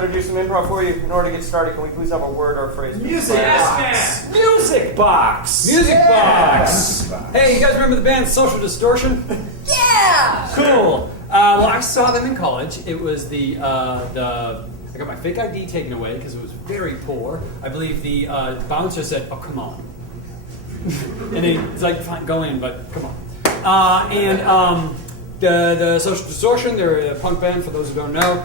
better do some improv for you. In order to get started, can we please have a word or a phrase? Musicbox! Hey, you guys remember the band Social Distortion? Yeah! Cool. Well, I saw them in college. It was I got my fake ID taken away because it was very poor. I believe the bouncer said, "Oh, come on," and he's like, "Fine, go in, but come on." The Social Distortion, they're a punk band, for those who don't know.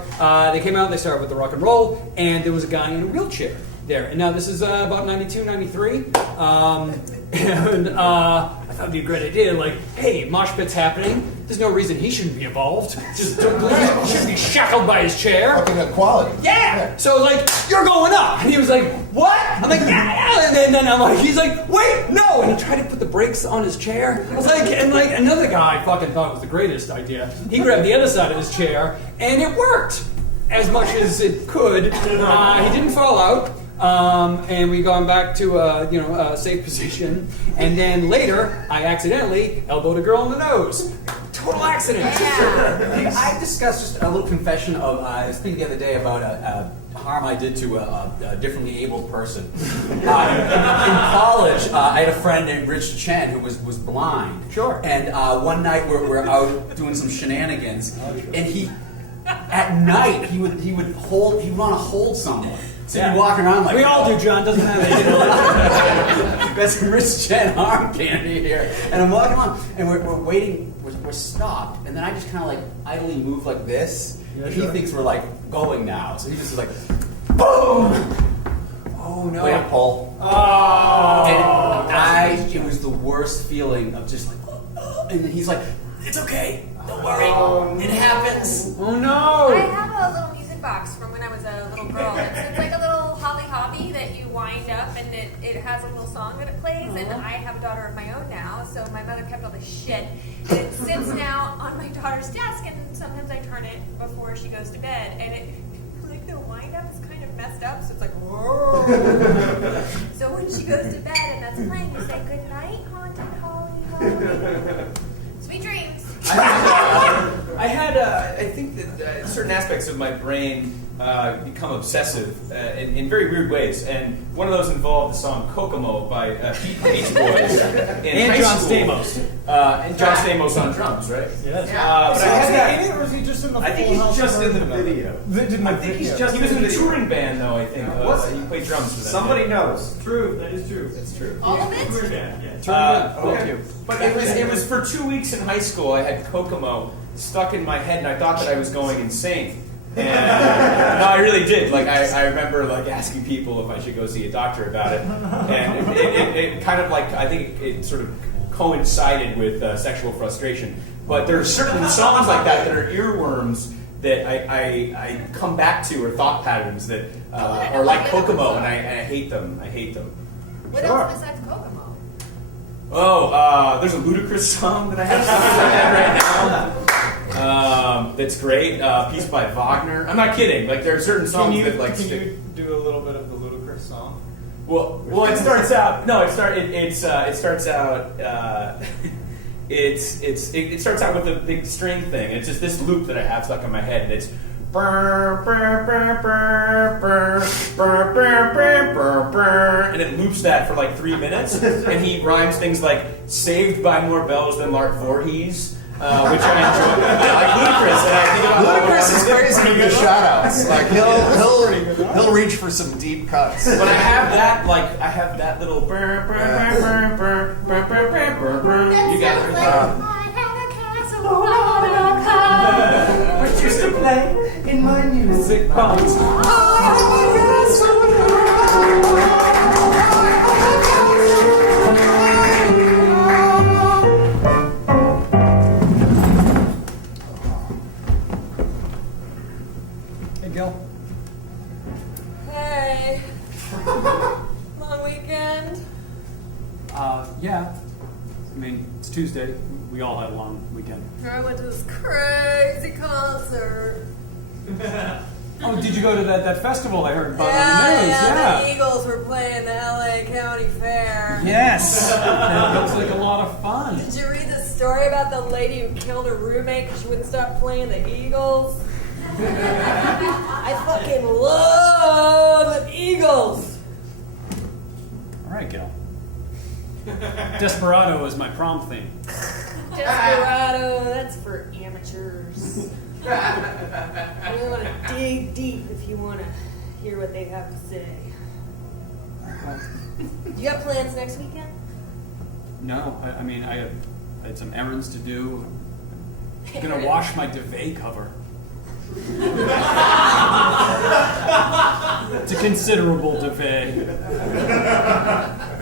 They came out, they started with the rock and roll, and there was a guy in a wheelchair there. And now this is about 92, 93. And I thought it'd be a great idea, like, hey, mosh pit's happening. There's no reason he shouldn't be involved. Just he shouldn't be shackled by his chair. Fucking equality. Yeah! So I was like, you're going up! And he was like, what? I'm like, yeah! And then I'm like, he's like, wait, no! And he tried to put the brakes on his chair. I was like, and like another guy fucking thought it was the greatest idea. He grabbed the other side of his chair, and it worked as much as it could. He didn't fall out. And we gone back to a safe position, and then later I accidentally elbowed a girl in the nose. Total accident. Yeah. I discussed just a little confession of I was thinking the other day about harm I did to a differently abled person. In college, I had a friend named Rich Chen who was blind. Sure. And one night we're out doing some shenanigans, and he at night he would want to hold someone. So you're walking around like we all do, John. Doesn't matter. Got some Rich Chen arm candy here, and I'm walking along, and we're waiting. We're stopped, and then I just kind of like idly move like this. Yeah, he thinks we're like going now, so he just is like, boom! Oh no! Way to pull. Oh! And it was the worst feeling of just like, and then he's like, it's okay, don't worry, it happens. Oh no! I have a little music box from when I was a little girl. It's like a little holly hobby that you wind up, and it has a little song that it plays. And I have a daughter of my own now, so my mother kept all this shit. And it sits now on my daughter's desk, and sometimes I turn it before she goes to bed. And it, like, the wind up is kind of messed up, so it's like, whoa. So when she goes to bed and that's playing, you say, "Good night, haunted holly, holly." Sweet dreams. I think that certain aspects of my brain become obsessive in very weird ways, and one of those involved the song "Kokomo" by Beach Boys and John Stamos. And John Stamos on drums, right? Yes. But I had that. Or is he just in the I think he's just in the video. He was in the touring band, though. I think he played drums for them. Somebody knows. True, that is true. That's true. All of it? Okay. But it was for 2 weeks in high school. I had Kokomo stuck in my head, and I thought that I was going insane. And no, I really did. Like I remember like asking people if I should go see a doctor about it, and it kind of like I think it sort of coincided with sexual frustration. But there are certain songs like that are earworms that I come back to, or thought patterns that are like Kokomo, and I hate them. I hate them. What else besides Kokomo? Oh, there's a Ludacris song that I have something like that right now. That's great. Piece by Wagner. I'm not kidding. Like there are certain songs that like. Can you do a little bit of the Ludacris song? Well, it starts out. No, it starts out. It starts out with a big string thing. It's just this loop that I have stuck in my head, and it's. And it loops that for like 3 minutes, and he rhymes things like "saved by more bells than Lark Voorhees," which I enjoy. I like Ludacris, and I think about Ludacris is crazy to get shout-outs. Like he'll reach for some deep cuts. But I have that little You got it. Which used to play in my music box. Hey, Gil. Hey. Long weekend? Yeah. I mean, it's Tuesday. We all had a long weekend. I went to this crazy concert. Oh, did you go to that festival I heard about on the news? Yeah, the Eagles were playing the LA County Fair. Yes. That looks like a lot of fun. Did you read the story about the lady who killed her roommate because she wouldn't stop playing the Eagles? I fucking love Eagles. All right, Gil. Desperado is my prom theme. Desperado, that's for amateurs. You really want to dig deep if you want to hear what they have to say. You got plans next weekend? No, I mean, I had some errands to do. I'm gonna wash my duvet cover. It's a considerable duvet.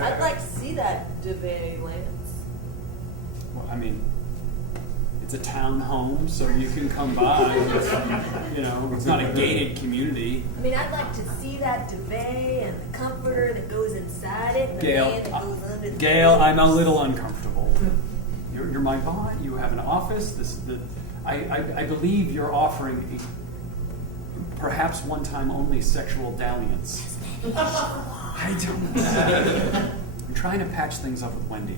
I'd like to see that duvet, Lance. Well, I mean, it's a town home, so you can come by. It's not a gated community. I mean, I'd like to see that duvet and the comforter that goes inside it and the Gail, fan that goes under the Gail, I'm a little uncomfortable. You're my boss. You have an office. I believe you're offering perhaps one-time only sexual dalliance. I don't know. I'm trying to patch things up with Wendy.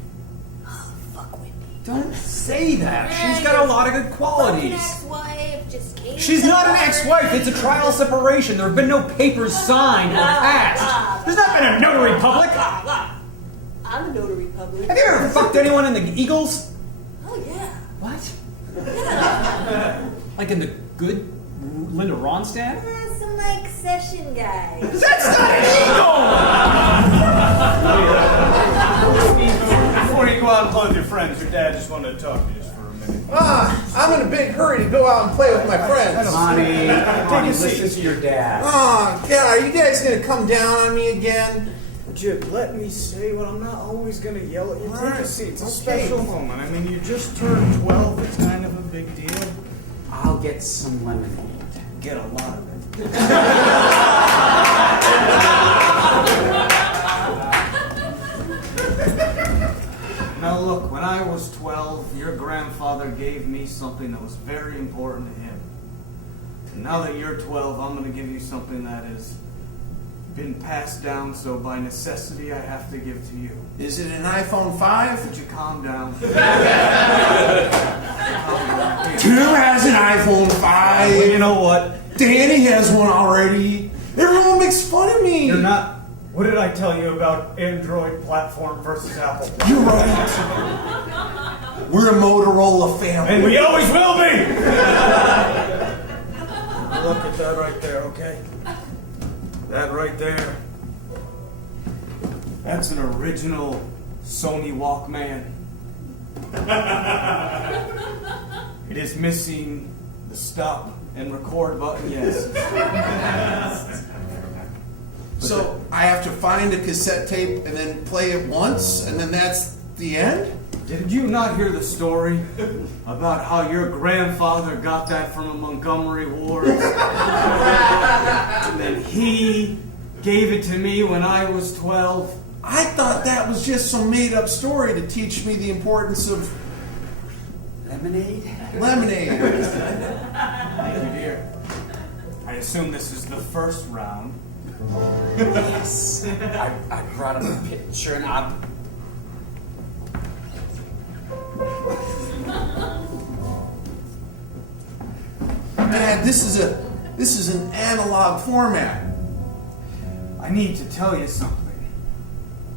Oh, fuck Wendy. Don't say that. She's got a lot of good qualities. Ex-wife just came. She's not an ex-wife. It's a trial separation. There have been no papers signed or passed. There's not been a notary public. I'm a notary public. Have you ever fucked anyone in the Eagles? Oh, yeah. What? Like in the good Linda Ronstadt? Some like session guy. That's not an Before you go out and play with your friends, your dad just wanted to talk to you just for a minute. I'm in a big hurry to go out and play with my friends. Honey, listen to your dad. Oh, God, are you guys going to come down on me again? Jib, let me say what I'm not always going to yell at you. Take a Alright, seat. It's a okay. special moment. I mean, you just turned 12. It's kind of a big deal. I'll get some lemonade. Get a lot of it. Now look, when I was 12, your grandfather gave me something that was very important to him. And now that you're 12, I'm going to give you something that has been passed down, so by necessity I have to give to you. Is it an iPhone 5? Would you calm down? Tim has an iPhone 5. Well, you know what? Danny has one already. Everyone makes fun of me. You're not. What did I tell you about Android platform versus Apple platform? You're right. We're a Motorola family. And we always will be! Look at that right there, okay? That right there. That's an original Sony Walkman. It is missing the stop and record button, yes. So I have to find a cassette tape and then play it once, and then that's the end? Did you not hear the story about how your grandfather got that from a Montgomery Ward? And then he gave it to me when I was 12? I thought that was just some made-up story to teach me the importance of Lemonade? lemonade. Thank you, dear. I assume this is the first round. Yes. I brought him a picture and Dad, this is an analog format. I need to tell you something.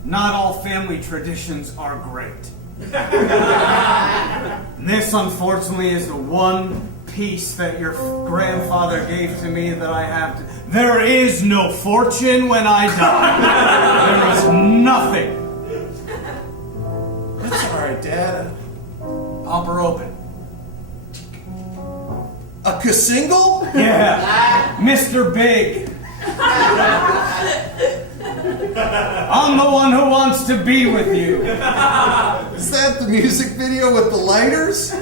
Not all family traditions are great. And this, unfortunately, is the one piece that your grandfather gave to me that I have to... There is no fortune when I die. There is nothing. That's all right, Dad. Pop her open. A single? Yeah. Mr. Big. I'm the one who wants to be with you. Is that the music video with the lighters?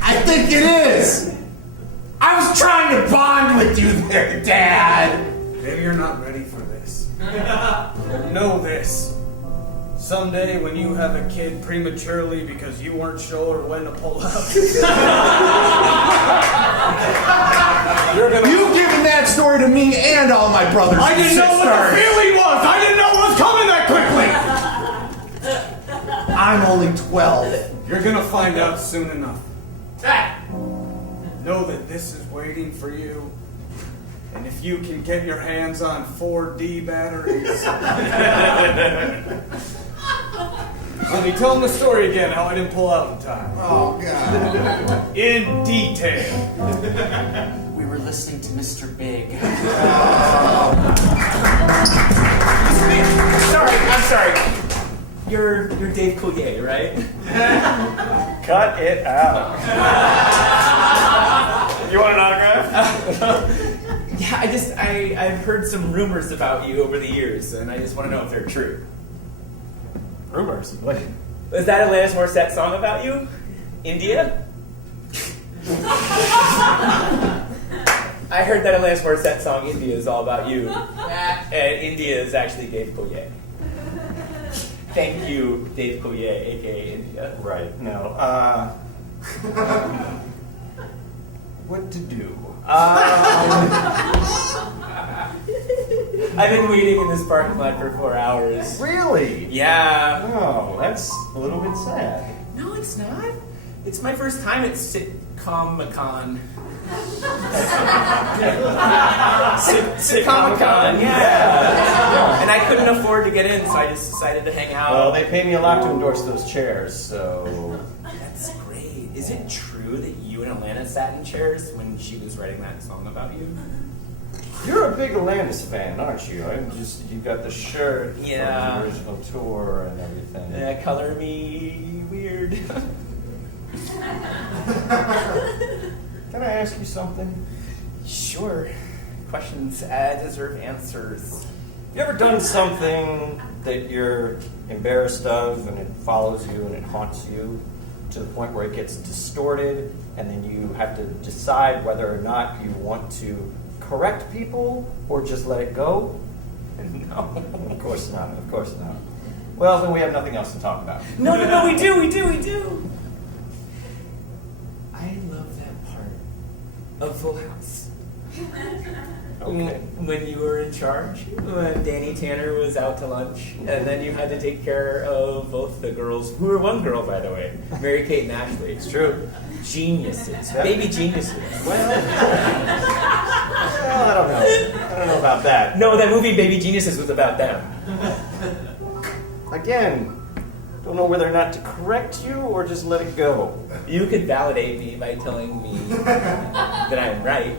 I think it is. I was trying to bond with you there, Dad. Maybe you're not ready for this. Know this. Someday when you have a kid prematurely because you weren't sure when to pull out. You've given that story to me and all my brothers. I didn't know what the feeling was. I didn't know it was coming that quickly. I'm only 12. You're gonna find out soon enough. know that this is waiting for you. And if you can get your hands on 4D batteries. Let me tell him the story again, how I didn't pull out in time. Oh, God. In detail. We were listening to Mr. Big. I'm sorry. You're Dave Coulier, right? Cut it out. You want an autograph? Yeah, I've heard some rumors about you over the years, and I just want to know if they're true. Rumors? What? Was that Alanis Morissette song about you? India? I heard that Alanis Morissette song, India, is all about you. And India is actually Dave Coulier. Thank you, Dave Coulier, a.k.a. India. Right. No. What to do? I've been waiting in this parking lot for 4 hours. Really? Yeah. Oh, that's a little bit sad. No, it's not. It's my first time at Sitcom-a-con. Sitcom-a-con, yeah. And I couldn't afford to get in, so I just decided to hang out. Well, they paid me a lot to endorse those chairs, so... That's great. Is it true that you and Alana sat in chairs when she was writing that song about you? You're a big Alanis fan, aren't you? You got the shirt Yeah. from the original tour and everything. Color me weird. Can I ask you something? Sure. Questions deserve answers. You ever done something that you're embarrassed of and it follows you and it haunts you to the point where it gets distorted and then you have to decide whether or not you want to correct people or just let it go? No. Of course not. Of course not. Well, then we have nothing else to talk about. No, we do. I love that part of Full House. Okay. When you were in charge, when Danny Tanner was out to lunch, and then you had to take care of both the girls, who were one girl, by the way, Mary-Kate and Ashley. It's true. Geniuses. Baby geniuses. Well, I don't know. I don't know about that. No, that movie Baby Geniuses was about them. Again, don't know whether or not to correct you or just let it go. You could validate me by telling me that I'm right.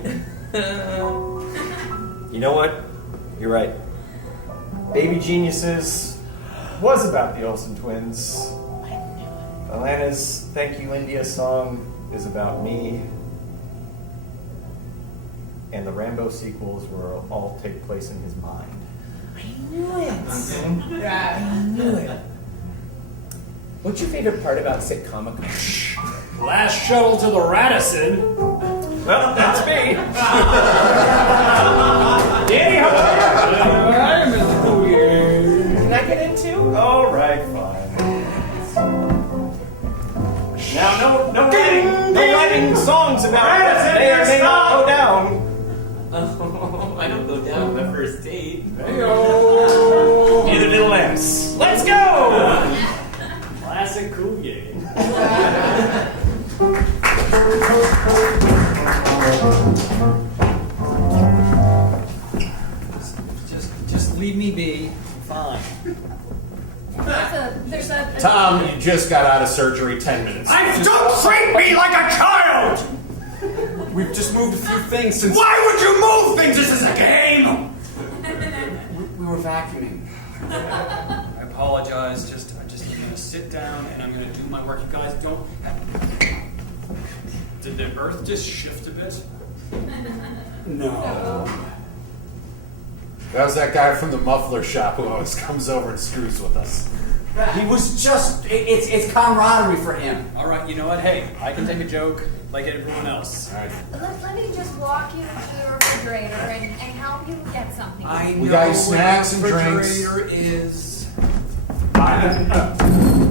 You know what? You're right. Baby Geniuses was about the Olsen twins. Alana's Thank You India song is about me. And the Rambo sequels will all take place in his mind. I knew it. I knew it. What's your favorite part about Sitcom-a-con? Last shuttle to the Radisson. Well, that's me. Danny, how are I'm in the you? Can I get in too? All right, fine. Now, no writing songs about what may or may not go down. Oh, I don't go down on the first date. Hey-o. Neither did Lance. Let's go! Classic Coulier. Just leave me be. I'm fine. There's a Tom, you just got out of surgery 10 minutes ago. Don't treat me like a child! We've just moved a few things since... Why would you move things? This is a game! We were vacuuming. I apologize. I'm just going to sit down and I'm going to do my work. You guys don't... Did the earth just shift a bit? No. That was that guy from the muffler shop who always comes over and screws with us. He was just... It's camaraderie for him. All right, you know what? Hey, I can take a joke like everyone else. All right. let me just walk you to the refrigerator and help you get something. I We know got you snacks and what the drinks. refrigerator is.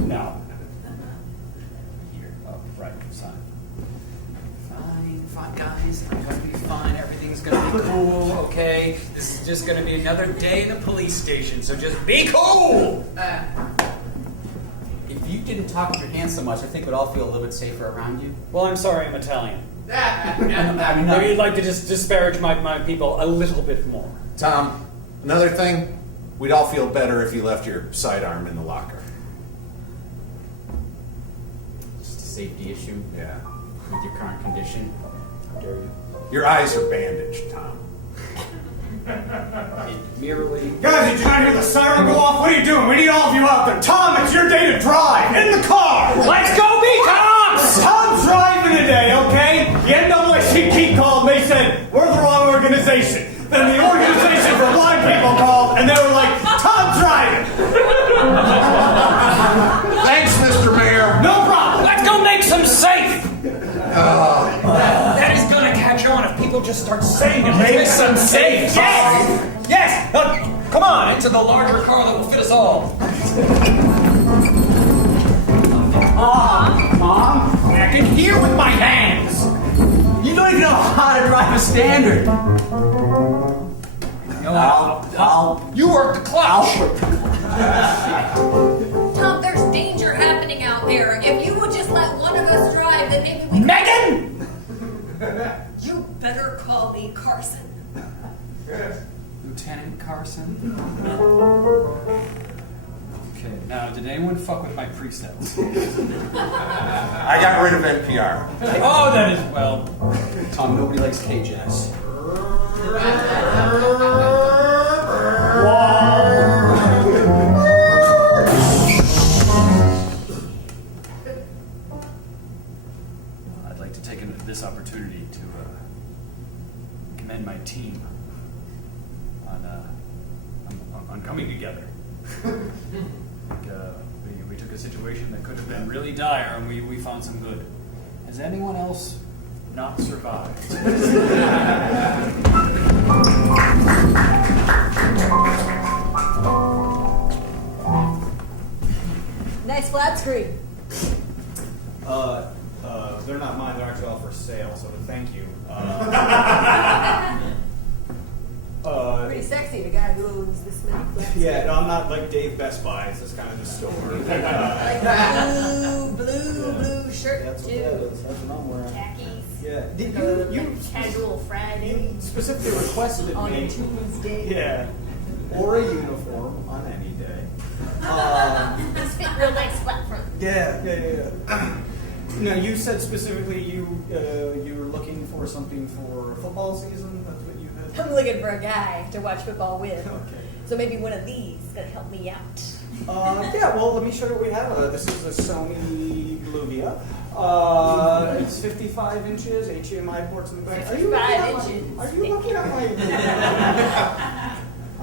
No. Here. Oh, right. Fine, guys. I'm gonna be fine. Everything's gonna be cool, okay? This is just gonna be another day in the police station, so just be cool! If you didn't talk with your hands so much, I think we'd all feel a little bit safer around you. Well, I'm sorry, I'm Italian. I mean, Maybe you'd like to just disparage my people a little bit more. Tom, another thing, we'd all feel better if you left your sidearm in the locker. just a safety issue Yeah. with your current condition. How dare you? Your eyes are bandaged, Tom. It merely. Guys, did you not hear the siren go off? What are you doing? We need all of you out there. Tom, it's your day to drive. In the car. Let's go be cops! Tom's driving today, okay? The NAACP called and they said, we're the wrong organization. Then the organization for blind people called and they were like, Tom's driving. Thanks, Mr. Mayor. No problem. Let's go make some safe! That is gonna catch on if people just start saying it. Let's make some safe! Yes! Yes! Come on, into the larger car that will fit us all. Mom, I can hear with my hands! you don't even know how to drive a standard. I'll You work the clutch! Tom, there's danger happening out there. If you would just let one of us drive, then maybe we Megan! You better call me Carson. Lieutenant Carson? Okay, now, did anyone fuck with my precepts? I got rid of NPR. Oh, that is, well... Tom, nobody likes KJS. I'd like to take this opportunity to commend my team on coming together. We took a situation that could have been really dire, and we found some good. Has anyone else not survived? Nice flat screen. They're not mine. They're actually all for sale. So thank you. Pretty sexy, the guy who owns this many flat screens. Yeah, no, I'm not like Dave Best Buy. It's just kind of the store. Like blue shirt That's what too. that is. That's what I'm wearing. Khakis. Yeah. Did you Casual Friday specifically requested on me? a Tuesday. Yeah. Or a uniform on any day. These fit real nice flat front. Yeah. No, you said specifically you were looking for something for football season. That's what you had. I'm looking for a guy to watch football with. Okay. So maybe one of these is gonna help me out. Yeah, well, let me show you what we have. This is a Sony Bluvia. It's 55 inches, HDMI ports in the back. 55 inches. Are you looking at my...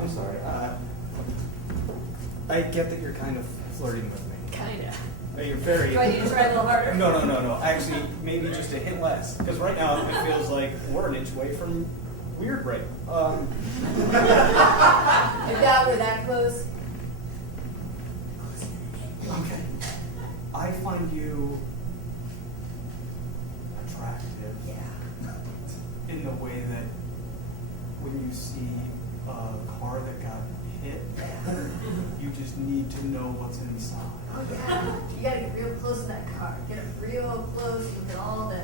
I'm sorry. I get that you're kind of flirting with me. Kinda. No, you're very... Do I need to try a little harder? No. Actually, maybe just a hint less. Because right now it feels like we're an inch away from weird rape. If that were that close. Okay. I find you attractive. Yeah. In the way that when you see a car that got hit, you just need to know what's inside. Oh yeah. You gotta get real close to that car. Get up real close, look at all the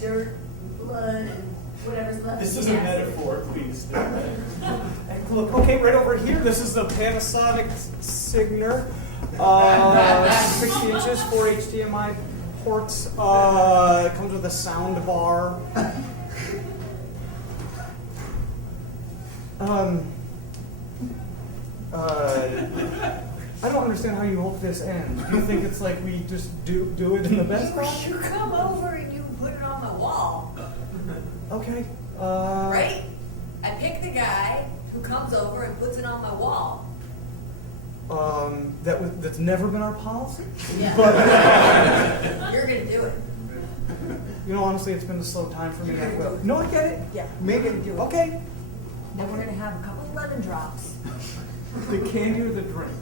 dirt and blood and whatever's left. This in is the a acid. metaphor, please. And look, okay, right over here, this is the Panasonic Signer. 60 inches, 4 HDMI ports. It comes with a sound bar. I don't understand how you hope this ends. Do you think it's like we just do it in the best way? You come over and you put it on the wall, Okay. right? I pick the guy who comes over and puts it on my wall. That's never been our policy. Yeah. But You're gonna do it. you know, honestly, it's been a slow time for me. No, I get it. Yeah. Make it. Do it. Okay. Then we're gonna have a couple of lemon drops. The candy or the drink?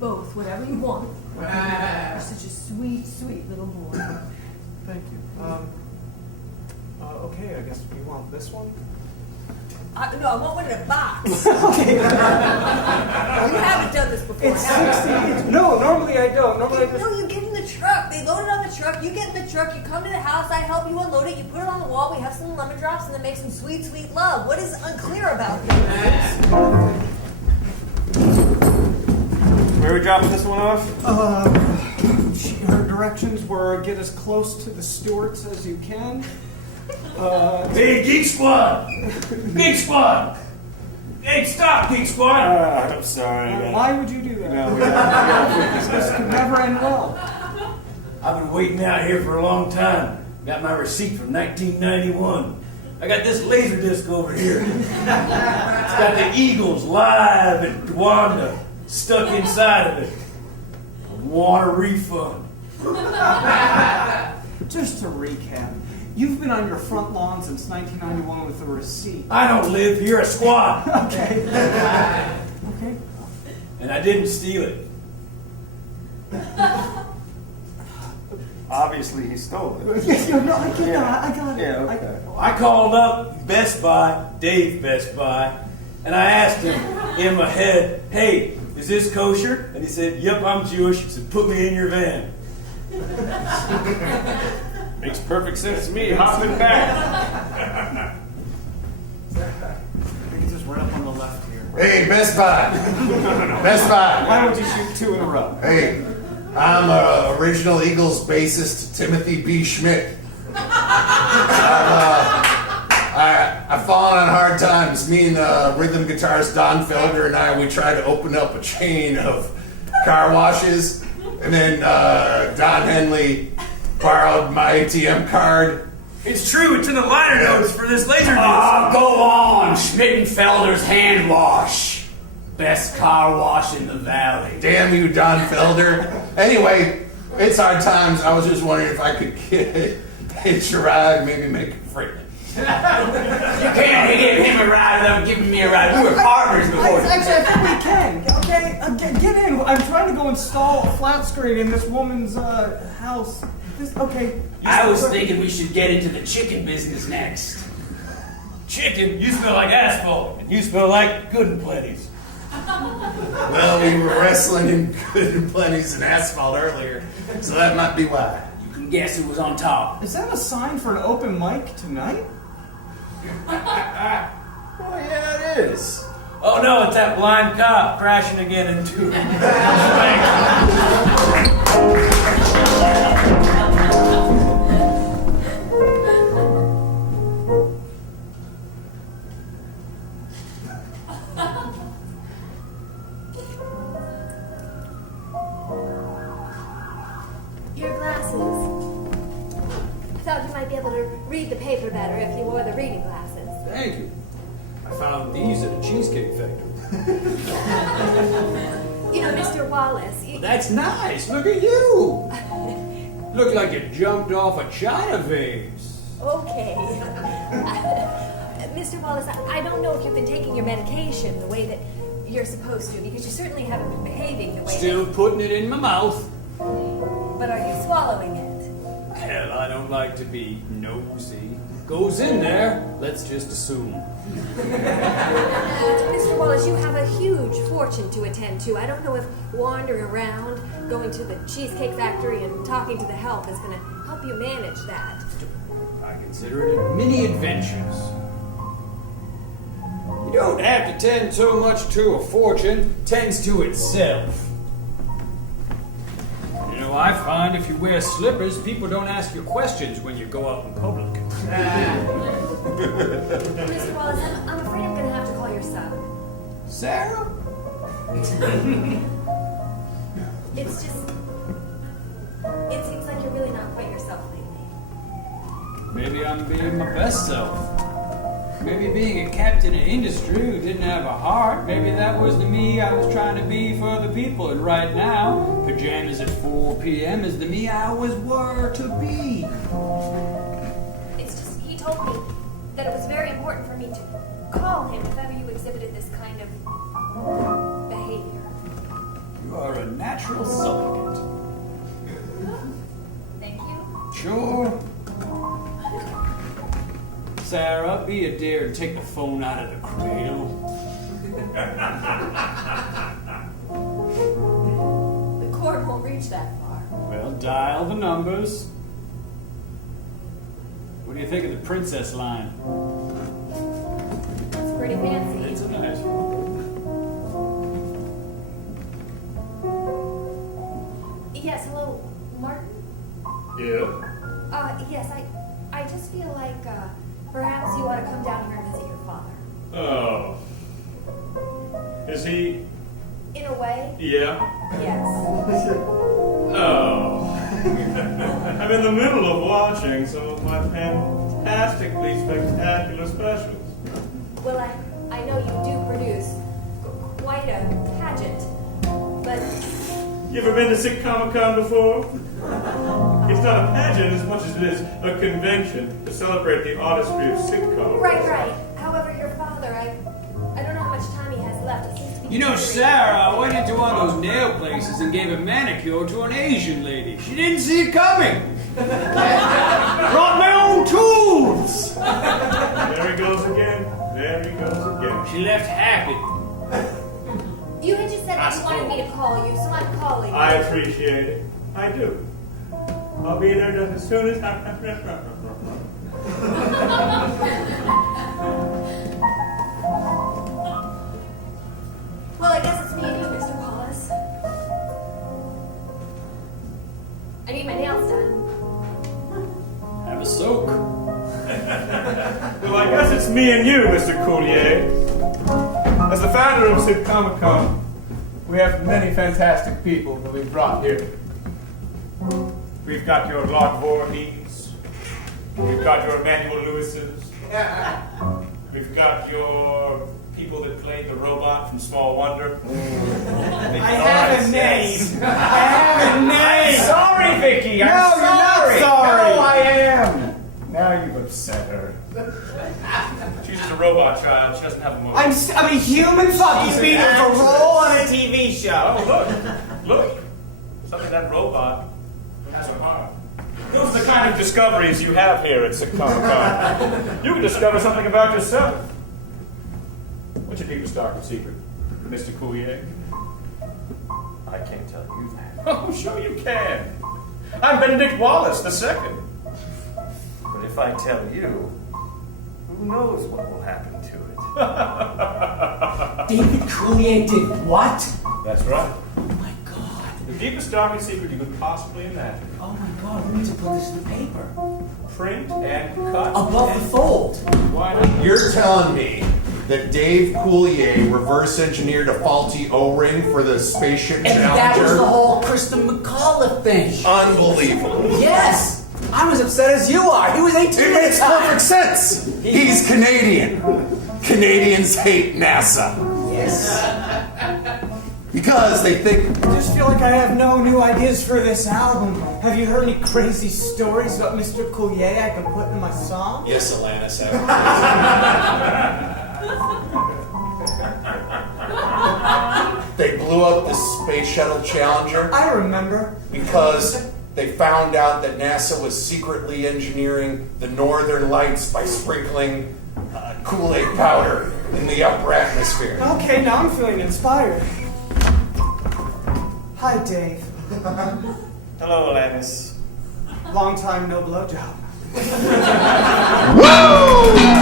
Both, whatever you want. You're such a sweet, sweet little boy. Thank you. Okay, I guess we want this one. No, I want one in a box. You haven't done this before. It's have 60. No, normally I don't. Normally I you? just. No, you get in the truck. They load it on the truck truck. You get in the truck, you come to the house, I help you unload it, you put it on the wall, we have some lemon drops, and then make some sweet, sweet love. What is unclear about this? Where are we dropping this one off? Her directions were get as close to the Stewarts as you can. Hey, Geek Squad! Geek Squad! Hey, stop, Geek Squad! I'm sorry. Why would you do that? No, we gotta This could never end well. I've been waiting out here for a long time. Got my receipt from 1991. I got this laser disc over here. It's got the Eagles live at Dwanda stuck inside of it. I want a refund. Just to recap, you've been on your front lawn since 1991 with a receipt. I don't live here, a squad. Okay. Okay. And I didn't steal it. Obviously, he stole it. Yes, no, I get that. I got it. Yeah, okay. I called up Best Buy, Dave Best Buy, and I asked him in my head, hey, is this kosher? And he said, yep, I'm Jewish. He said, put me in your van. Makes perfect sense to me. Hopping back. I think it's just right up on the left here. Hey, Best Buy. Best Buy. Why don't you shoot two in a row? Hey, I'm original Eagles bassist Timothy B. Schmidt. I've fallen on hard times. Me and rhythm guitarist Don Felder and I, we tried to open up a chain of car washes, and then Don Henley borrowed my ATM card. It's true. It's in the liner notes for this laser disc. Go on, Schmidt and Felder's hand wash. Best car wash in the valley. Damn you, Don Felder. Anyway, it's hard times. I was just wondering if I could get hitch a ride, maybe make a friend. You can't give him a ride without giving me a ride. We were partners before. Actually, I think we can. Okay, get in. I'm trying to go install a flat screen in this woman's house. Okay. I was thinking we should get into the chicken business next. Chicken, you smell like asphalt, and you smell like Good and Plenty's. Well, we were wrestling in Good and Plenty's and Asphalt earlier, so that might be why. You can guess who was on top. Is that a sign for an open mic tonight? Oh, yeah, it is. Oh no, it's that blind cop crashing again into Your glasses. I thought you might be able to read the paper better if you wore the reading glasses. Thank you. I found these at a cheesecake factory. You know, Mr. Wallace. That's nice. Look at you. Look like you jumped off a china vase. Okay. Mr. Wallace, I don't know if you've been taking your medication the way that you're supposed to, because you certainly haven't been behaving the way Still putting it in my mouth. But are you swallowing it? Hell, I don't like to be nosy. Goes in there, let's just assume. Mr. Wallace, you have a huge fortune to attend to. I don't know if wandering around, going to the Cheesecake Factory and talking to the help is going to help you manage that. I consider it mini adventures. You don't have to tend so much to a fortune, tends to itself. You know, I find if you wear slippers, people don't ask you questions when you go out in public. Mr. Wallace, I'm afraid I'm going to have to call your son. Sarah? It's just... It seems like you're really not quite yourself lately. Maybe I'm being my best self. Maybe being a captain in industry who didn't have a heart, maybe that was the me I was trying to be for other people. And right now, pajamas at 4 p.m. is the me I always were to be. It's just, he told me that it was very important for me to call him if ever you exhibited this kind of behavior. You are a natural supplicant. Thank you. Sure. Sarah, be a dear and take the phone out of the cradle. The cord won't reach that far. Well, dial the numbers. you think of the princess line? It's pretty fancy. It's a nice one. Yes, hello, Martin? Yeah. Yes, I just feel like, perhaps you ought to come down here and visit your father. Oh. Is he? In a way, Yeah. yes. Oh. I'm in the middle of watching some of my fantastically spectacular specials. Well, I know you do produce quite a pageant, but You ever been to Sitcom-a-con before? It's not a pageant as much as it is a convention to celebrate the artistry of sitcom. right. However, your father, I don't know how much time he has left. He seems to be You know, deteriorating. Sarah went into one of those nail places and gave a manicure to an Asian lady. She didn't see it coming. Brought my own tools. There he goes again. She left happy. You had just said that you wanted me to call you, so I'm calling. I appreciate it. I do. I'll be there just as soon as Well, I guess it's me and you, Mr. Wallace. I need my nails done. Have a soak. Well, I guess it's me and you, Mr. Coulier. As the founder of Sitcom-a-con, we have many fantastic people that we've brought here. We've got your Lord Voorhees. We've got your Emmanuel Lewises. We've got your people that played the robot from Small Wonder. I have a name. I'm sorry, Vicky. I'm No, you're sorry. not sorry. No, I am. Now you've upset her. She's just a robot child. She doesn't have a motor. I'm a human fucking being with a role on a TV show. Oh, look. Something that robot has a heart. Those are the kind of discoveries you have here at Sitcom-a-con. You can discover something about yourself. What's your deepest, darkest secret, Mr. Coulier? I can't tell you that. Oh, sure you can. I'm Benedict Wallace II. But if I tell you, who knows what will happen to it? David Coulier did what? That's right. Oh my god. The deepest, darkest secret you could possibly imagine. Oh my god, we need to put this in the paper. Print and cut. Above the fold. Why not? You're telling me that Dave Coulier reverse engineered a faulty O-ring for the spaceship And that was the Challenger? whole Kristen McAuliffe thing. Unbelievable. Yes! I'm as upset as you are. He was 18 It at makes the time. perfect sense. He's Canadian. Canadians hate NASA Yes. because they think I just feel like I have no new ideas for this album. Have you heard any crazy stories about Mr. Coulier I can put in my song? yes, Alanis. They blew up the space shuttle Challenger I remember. because they found out that NASA was secretly engineering the northern lights by sprinkling Kool-Aid powder in the upper atmosphere. Okay, now I'm feeling inspired. Hi, Dave. Hello, Alanis. Long time no blowjob. Woo!